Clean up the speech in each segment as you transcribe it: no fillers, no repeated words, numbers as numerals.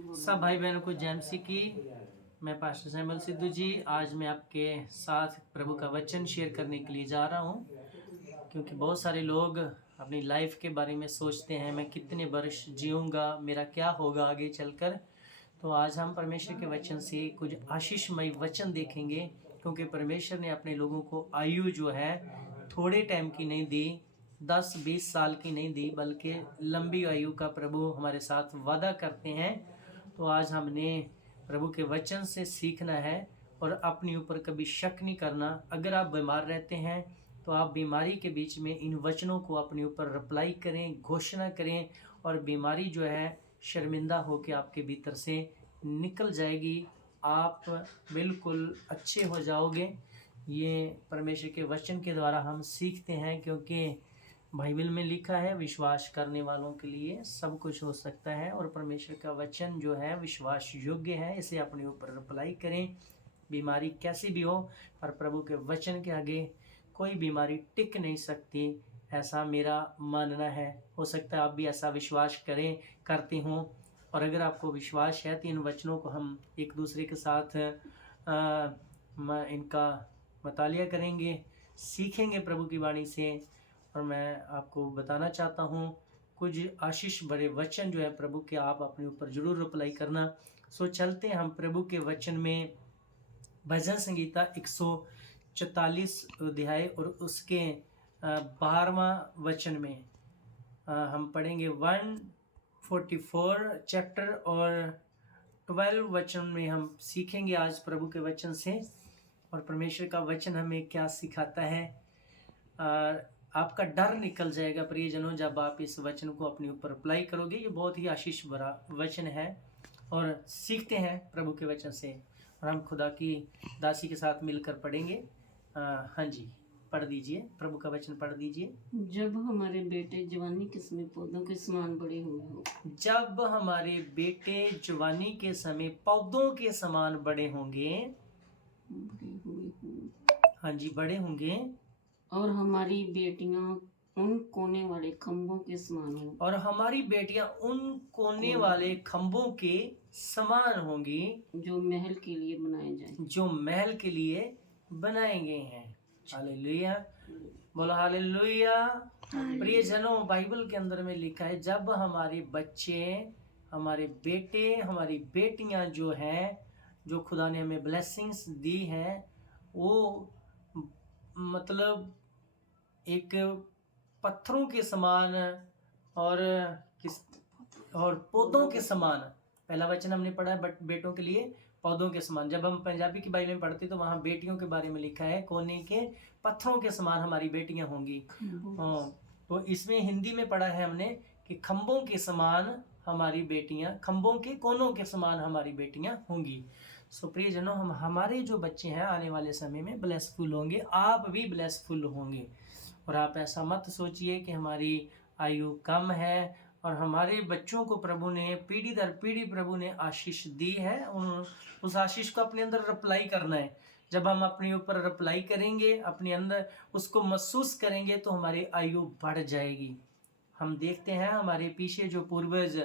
सब भाई बहनों को जय मसीह की। मैं पास्टर सैमुअल सिद्धू जी आज मैं आपके साथ प्रभु का वचन शेयर करने के लिए जा रहा हूँ, क्योंकि बहुत सारे लोग अपनी लाइफ के बारे में सोचते हैं मैं कितने वर्ष जीऊँगा, मेरा क्या होगा आगे चलकर। तो आज हम परमेश्वर के वचन से कुछ आशीषमय वचन देखेंगे, क्योंकि परमेश्वर ने अपने लोगों को आयु जो है थोड़े टाइम की नहीं दी, 10-20 साल की नहीं दी, बल्कि लंबी आयु का प्रभु हमारे साथ वादा करते हैं। तो आज हमने प्रभु के वचन से सीखना है और अपने ऊपर कभी शक नहीं करना। अगर आप बीमार रहते हैं तो आप बीमारी के बीच में इन वचनों को अपने ऊपर अप्लाई करें, घोषणा करें, और बीमारी जो है शर्मिंदा होकर आपके भीतर से निकल जाएगी। आप बिल्कुल अच्छे हो जाओगे। ये परमेश्वर के वचन के द्वारा हम सीखते हैं, क्योंकि बाइबल में लिखा है विश्वास करने वालों के लिए सब कुछ हो सकता है, और परमेश्वर का वचन जो है विश्वास योग्य है। इसे अपने ऊपर अप्लाई करें। बीमारी कैसी भी हो, पर प्रभु के वचन के आगे कोई बीमारी टिक नहीं सकती, ऐसा मेरा मानना है। हो सकता है आप भी ऐसा विश्वास करते हों, और अगर आपको विश्वास है तो इन वचनों को हम एक दूसरे के साथ इनका मुतालिया करेंगे, सीखेंगे प्रभु की वाणी से। और मैं आपको बताना चाहता हूँ कुछ आशीष भरे वचन जो है प्रभु के, आप अपने ऊपर जरूर अप्लाई करना। सो चलते हैं हम प्रभु के वचन में। भजन संगीता 144 अध्याय और उसके 12वां वचन में हम पढ़ेंगे 144 चैप्टर और 12 वचन में हम सीखेंगे आज प्रभु के वचन से। और परमेश्वर का वचन हमें क्या सिखाता है, आपका डर निकल जाएगा प्रियजनों जब आप इस वचन को अपने ऊपर अप्लाई करोगे। ये बहुत ही आशीष भरा वचन है और सीखते हैं प्रभु के वचन से, और हम खुदा की दासी के साथ मिलकर पढ़ेंगे। हाँ जी, पढ़ दीजिए, प्रभु का वचन पढ़ दीजिए। जब हमारे बेटे जवानी के समय पौधों के समान बड़े हुए हो, जब हमारे बेटे जवानी के समय पौधों के समान बड़े होंगे, हाँ जी बड़े होंगे, और हमारी बेटियां उन कोने वाले खंभों के समान हो, और हमारी बेटियां उन कोने वाले खंभों के समान होंगी जो महल के लिए बनाए जाए, जो महल के लिए बनाए गए हैं। हालेलुया, बोलो हालेलुया। प्रियजनों, बाइबल के अंदर में लिखा है जब हमारे बच्चे, हमारे बेटे, हमारी बेटियां जो हैं, जो खुदा ने हमें ब्लेसिंग्स दी हैं, वो मतलब एक पत्थरों के समान और पौधों के समान। पहला वचन हमने पढ़ा है बेटों के लिए पौधों के समान। जब हम पंजाबी की बाइबल में पढ़ते तो वहाँ बेटियों के बारे में लिखा है कोने के पत्थरों के समान हमारी बेटियां होंगी। तो इसमें हिंदी में पढ़ा है हमने कि खंभों के समान हमारी बेटियां, खंभों के कोनों के समान हमारी बेटियां होंगी। सो प्रियजनों, हमारे जो बच्चे हैं आने वाले समय में ब्लेसफुल होंगे, आप भी ब्लेसफुल होंगे। और आप ऐसा मत सोचिए कि हमारी आयु कम है, और हमारे बच्चों को प्रभु ने पीढ़ी दर पीढ़ी प्रभु ने आशीष दी है। उस आशीष को अपने अंदर अप्लाई करना है। जब हम अपने ऊपर अप्लाई करेंगे, अपने अंदर उसको महसूस करेंगे, तो हमारी आयु बढ़ जाएगी। हम देखते हैं हमारे पीछे जो पूर्वज,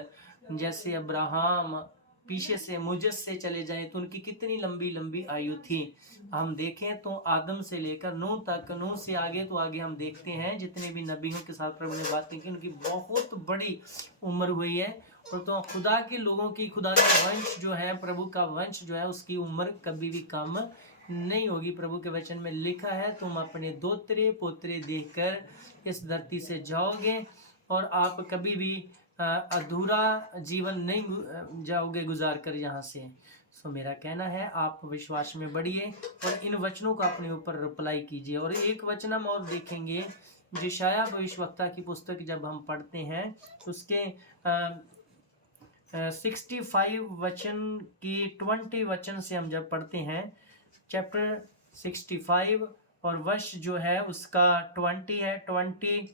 जैसे अब्राहम पीछे से मुजस से चले जाएं तो उनकी कितनी लंबी लंबी आयु थी। हम देखें तो आदम से लेकर नूह तक, नूह से आगे तो आगे हम देखते हैं जितने भी नबियों के साथ प्रभु ने बातें की, उनकी बहुत बड़ी उम्र हुई है। और तो खुदा के लोगों की, खुदा का वंश जो है, प्रभु का वंश जो है, उसकी उम्र कभी भी कम नहीं होगी। प्रभु के वचन में लिखा है तुम अपने दोतरे पोतरे देखकर इस धरती से जाओगे, और आप कभी भी अधूरा जीवन नहीं जाओगे गुजार कर यहाँ से। सो मेरा कहना है आप विश्वास में बढ़िए और इन वचनों को अपने ऊपर अप्लाई कीजिए। और एक वचन हम और देखेंगे, यशायाह भविष्यवक्ता की पुस्तक जब हम पढ़ते हैं उसके 65 वचन की 20 वचन से हम जब पढ़ते हैं, चैप्टर 65 और वर्ष जो है उसका 20 है, 20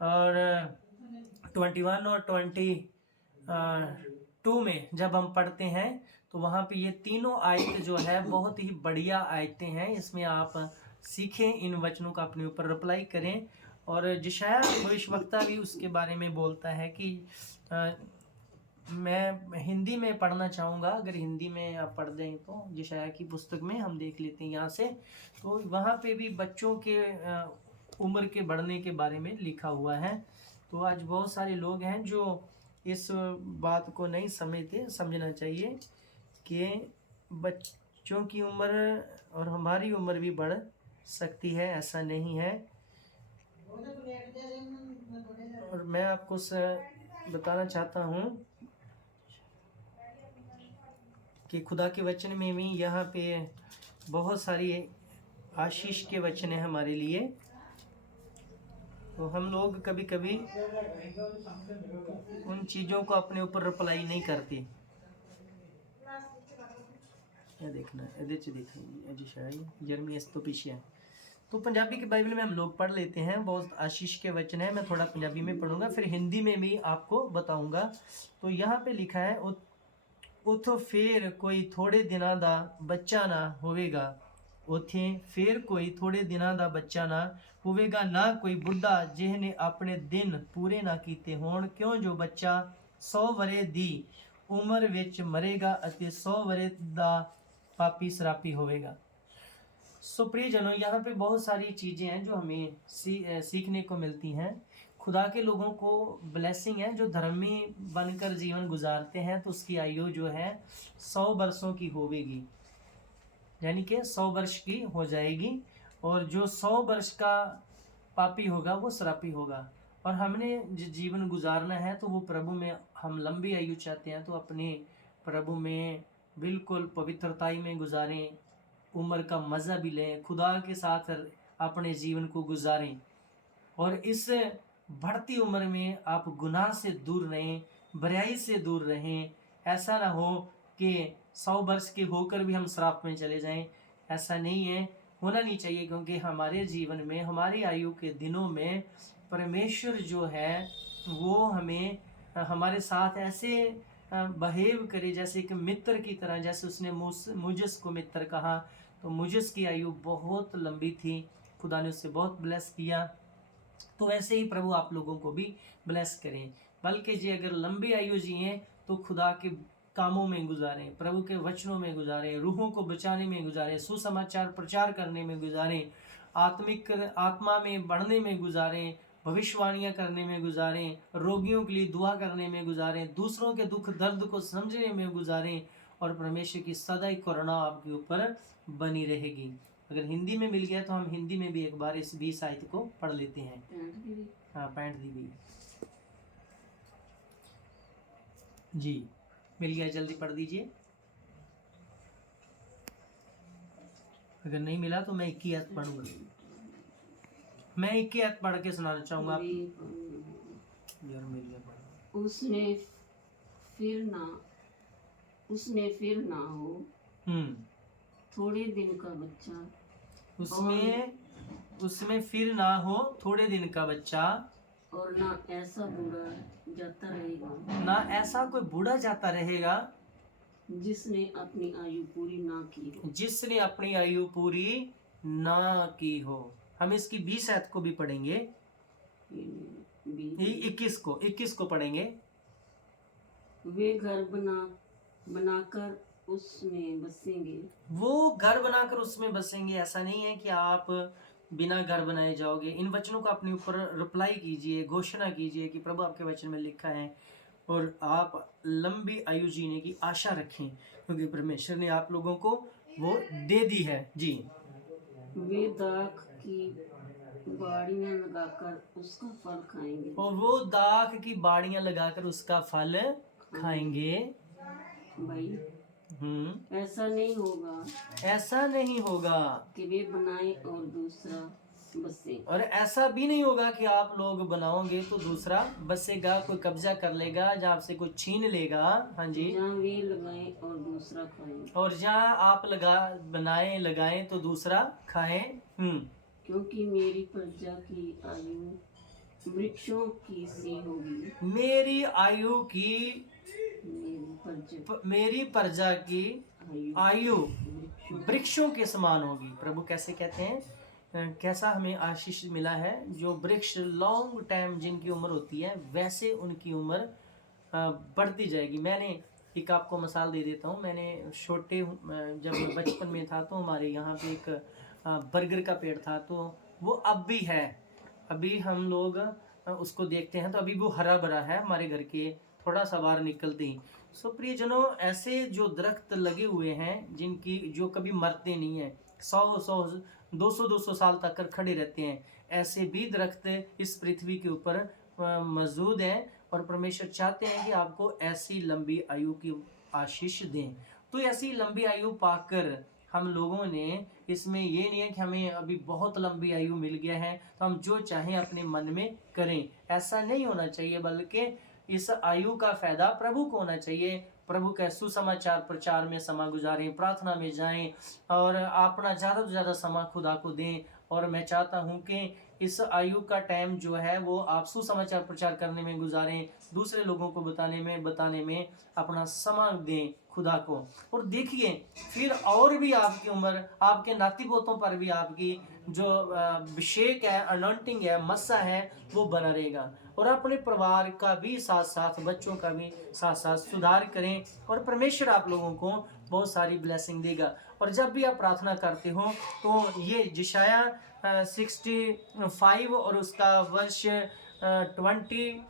और 21 और 22 में जब हम पढ़ते हैं तो वहाँ पे ये तीनों आयत जो है बहुत ही बढ़िया आयतें हैं। इसमें आप सीखें, इन वचनों का अपने ऊपर अप्लाई करें। और यशायाह भविष्यवक्ता भी उसके बारे में बोलता है कि मैं हिंदी में पढ़ना चाहूँगा, अगर हिंदी में आप पढ़ दें तो यशायाह की पुस्तक में हम देख लेते हैं यहाँ से, तो वहाँ पे भी बच्चों के उम्र के बढ़ने के बारे में लिखा हुआ है। तो आज बहुत सारे लोग हैं जो इस बात को नहीं समझते। समझना चाहिए कि बच्चों की उम्र और हमारी उम्र भी बढ़ सकती है, ऐसा नहीं है। और मैं आपको बताना चाहता हूँ कि खुदा के वचन में भी यहाँ पे बहुत सारी आशीष के वचन हैं हमारे लिए। तो हम लोग कभी कभी उन चीज़ों को अपने ऊपर अप्लाई नहीं करते। ये देखना यिर्मयाह तो पीछे है। तो पंजाबी की बाइबल में हम लोग पढ़ लेते हैं, बहुत आशीष के वचन है। मैं थोड़ा पंजाबी में पढ़ूंगा, फिर हिंदी में भी आपको बताऊंगा। तो यहाँ पे लिखा है, उतो फिर कोई थोड़े दिनों दा बच्चा ना होवेगा, उथे फिर कोई थोड़े दिनों दा बच्चा ना होवेगा, ना कोई बुढ़ा जिहने अपने दिन पूरे ना कीते होण, क्यों जो बच्चा 100 वरे दी उम्र विच मरेगा अते 100 वरे दा पापी शरापी होवेगा। सो प्रियजनों, यहाँ पे बहुत सारी चीज़ें हैं जो हमें सीखने को मिलती हैं। खुदा के लोगों को ब्लेसिंग है जो धर्मी बनकर जीवन गुजारते हैं, तो उसकी आयु जो है 100 वर्षों की होवेगी, यानी कि 100 वर्ष की हो जाएगी। और जो 100 वर्ष का पापी होगा वो श्रापी होगा। और हमने जीवन गुजारना है तो वो प्रभु में हम लंबी आयु चाहते हैं तो अपने प्रभु में बिल्कुल पवित्रताई में गुजारें, उम्र का मज़ा भी लें, खुदा के साथ अपने जीवन को गुजारें। और इस बढ़ती उम्र में आप गुनाह से दूर रहें, बुराई से दूर रहें। ऐसा ना हो कि 100 वर्ष के होकर भी हम श्राप में चले जाएं, ऐसा नहीं है, होना नहीं चाहिए। क्योंकि हमारे जीवन में, हमारी आयु के दिनों में परमेश्वर जो है वो हमें हमारे साथ ऐसे बहेव करे जैसे कि मित्र की तरह। जैसे उसने मुझस को मित्र कहा, तो मुझस की आयु बहुत लंबी थी, खुदा ने उससे बहुत ब्लेस किया। तो वैसे ही प्रभु आप लोगों को भी ब्लेस करें। बल्कि जी अगर लंबी आयु जिए तो खुदा के कामों में गुजारें, प्रभु के वचनों में गुजारें, रूहों को बचाने में गुजारें, सुसमाचार प्रचार करने में गुजारें, आत्मा में बढ़ने में गुजारें, भविष्यवाणियाँ करने में गुजारें, रोगियों के लिए दुआ करने में गुजारें, दूसरों के दुख दर्द को समझने में गुजारें। और परमेश्वर की सदा करुणा आपके ऊपर बनी रहेगी। अगर हिंदी में मिल गया तो हम हिंदी में भी एक बार इस 20 आयत को पढ़ लेते हैं। हाँ, 65 दी भी जी मिल गया, जल्दी पढ़ दीजिए। अगर नहीं मिला तो मैं 21 आयत पढ़ूंगा। मैं 21 आयत पढ़ के सुनाना चाहूंगा आप। यार मिल गया। उसने फिर ना हो थोड़े दिन का बच्चा, उसमें फिर ना हो थोड़े दिन का बच्चा, और ना ऐसा बूढ़ा जाता रहेगा, ना ऐसा कोई बूढ़ा जाता रहेगा जिसने अपनी आयु पूरी ना की हो, जिसने अपनी आयु पूरी ना की हो। हम इसकी 20 आयत को भी पढ़ेंगे, 21 को पढ़ेंगे। वे घर बनाकर उसमें बसेंगे, वो घर बनाकर उसमें बसेंगे। ऐसा नहीं है कि आप बिना घर बनाए जाओगे। इन वचनों को अपने ऊपर रिप्लाई कीजिए, घोषणा कीजिए कि प्रभु आपके वचन में लिखा है, और आप लंबी आयु जीने की आशा रखें, क्योंकि परमेश्वर ने आप लोगों को वो दे दी है जी। वे दाख की बाड़ियां लगाकर उसका फल खाएंगे, और वो दाख की बाड़ियां लगाकर उसका फल खाएंगे। भाई ऐसा नहीं होगा कि वे बनाए और दूसरा बसे, और ऐसा भी नहीं होगा कि आप लोग बनाओगे तो दूसरा बसेगा, कोई कब्जा कर लेगा, जहाँ आपसे कोई छीन लेगा। हाँ जी, जहाँ वे लगाएं और दूसरा खाएं, और जहाँ आप लगाएं तो दूसरा खाएं। क्योंकि मेरी प्रजा की आयु वृक्षों की सी होगी, मेरी प्रजा की आयु वृक्षों के समान होगी। प्रभु कैसे कहते हैं, कैसा हमें आशीष मिला है। जो वृक्ष लॉन्ग टाइम जिनकी उम्र होती है, वैसे उनकी उम्र बढ़ती जाएगी। मैंने एक आपको मिसाल दे देता हूँ। मैंने जब मैं बचपन में था तो हमारे यहाँ पे एक बरगद का पेड़ था, तो वो अब भी है। अभी हम लोग उसको देखते हैं तो अभी वो हरा भरा है हमारे घर के थोड़ा सा बाहर निकलते ही। सो प्रियजनों, ऐसे जो दरख्त लगे हुए हैं जिनकी जो कभी मरते नहीं है, 100-200 साल तक खड़े रहते हैं, ऐसे भी दरख्त इस पृथ्वी के ऊपर मौजूद हैं और परमेश्वर चाहते हैं कि आपको ऐसी लंबी आयु की आशीष दें। तो ऐसी लंबी आयु पाकर हम लोगों ने, इसमें ये नहीं है कि हमें अभी बहुत लंबी आयु मिल गया है तो हम जो चाहें अपने मन में करें, ऐसा नहीं होना चाहिए, बल्कि इस आयु का फायदा प्रभु को होना चाहिए। प्रभु के सुसमाचार प्रचार में समय गुजारें, प्रार्थना में जाएं और अपना ज़्यादा से ज़्यादा समय खुदा को दें। और मैं चाहता हूं कि इस आयु का टाइम जो है वो आप सुसमाचार प्रचार करने में गुजारें, दूसरे लोगों को बताने में अपना समय दें खुदा को। और देखिए, फिर और भी आपकी उम्र, आपके नाती पोतों पर भी आपकी जो अभिषेक है, अनॉइंटिंग है, मस्सा है, वो बना रहेगा। और अपने परिवार का भी साथ साथ, बच्चों का भी साथ साथ सुधार करें और परमेश्वर आप लोगों को बहुत सारी ब्लेसिंग देगा। और जब भी आप प्रार्थना करते हो तो ये यशाया 65 और उसका वर्ष 20,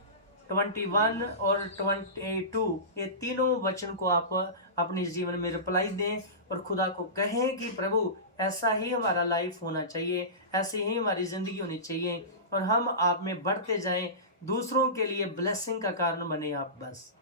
21 और 22, ये तीनों वचन को आप अपने जीवन में रिप्लाई दें और खुदा को कहें कि प्रभु ऐसा ही हमारा लाइफ होना चाहिए, ऐसी ही हमारी ज़िंदगी होनी चाहिए और हम आप में बढ़ते जाएं, दूसरों के लिए ब्लेसिंग का कारण बने आप। बस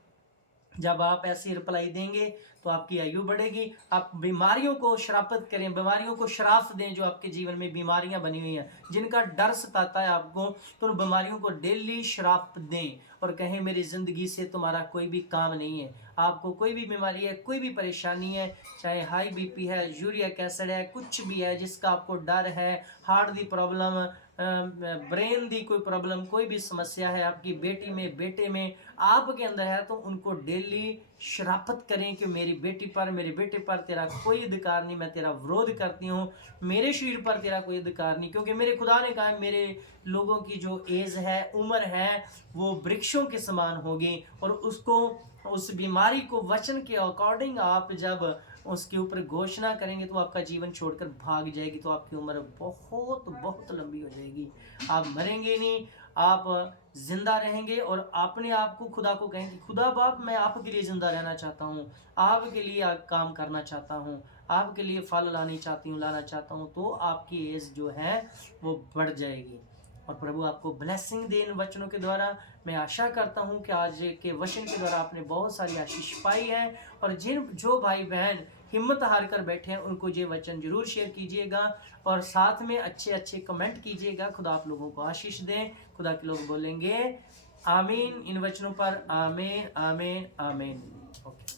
जब आप ऐसी रिप्लाई देंगे तो आपकी आयु बढ़ेगी। आप बीमारियों को श्रापित करें, बीमारियों को श्राप दें जो आपके जीवन में बीमारियां बनी हुई हैं, जिनका डर सताता है आपको, तो उन बीमारियों को डेली श्राप दें और कहें मेरी ज़िंदगी से तुम्हारा कोई भी काम नहीं है। आपको कोई भी बीमारी है, कोई भी परेशानी है, चाहे हाई बीपी है, यूरिक एसिड है, कुछ भी है जिसका आपको डर है, हार्ट की प्रॉब्लम, ब्रेन की कोई प्रॉब्लम, कोई भी समस्या है आपकी बेटी में, बेटे में, आपके अंदर है, तो उनको डेली श्रापित करें कि मेरी बेटी पर, मेरे बेटे पर तेरा कोई अधिकार नहीं, मैं तेरा विरोध करती हूँ, मेरे शरीर पर तेरा कोई अधिकार नहीं, क्योंकि मेरे खुदा ने कहा मेरे लोगों की जो एज है, उम्र है, वो वृक्षों के समान होगी। और उसको, उस बीमारी को वचन के अकॉर्डिंग आप जब उसके ऊपर घोषणा करेंगे तो आपका जीवन छोड़कर भाग जाएगी, तो आपकी उम्र बहुत बहुत लंबी हो जाएगी। आप मरेंगे नहीं, आप जिंदा रहेंगे और अपने आप को खुदा को कहेंगे खुदा बाप मैं आपके लिए जिंदा रहना चाहता हूँ, आपके लिए काम करना चाहता हूँ, आपके लिए फल लाना चाहता हूँ, तो आपकी एज जो है वो बढ़ जाएगी। और प्रभु आपको ब्लेसिंग दे इन वचनों के द्वारा। मैं आशा करता हूं कि आज के वचन के द्वारा आपने बहुत सारी आशीष पाई है। और जो भाई बहन हिम्मत हार कर बैठे हैं उनको ये वचन जरूर शेयर कीजिएगा और साथ में अच्छे अच्छे कमेंट कीजिएगा। खुदा आप लोगों को आशीष दें। खुदा के लोग बोलेंगे आमीन इन वचनों पर, आमीन आमीन आमीन। ओके।